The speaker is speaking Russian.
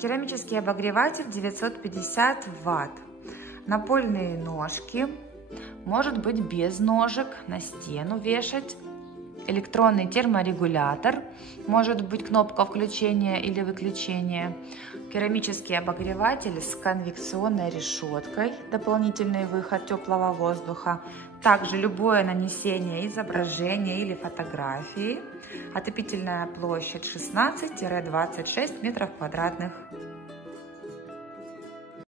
Керамический обогреватель 950 Вт. Напольные ножки. Может быть без ножек, на стену вешать. Электронный терморегулятор. Может быть кнопка включения или выключения. Керамический обогреватель с конвекционной решеткой. Дополнительный выход теплого воздуха. Также любое нанесение изображения или фотографии. Отопительная площадь 16-26 метров квадратных.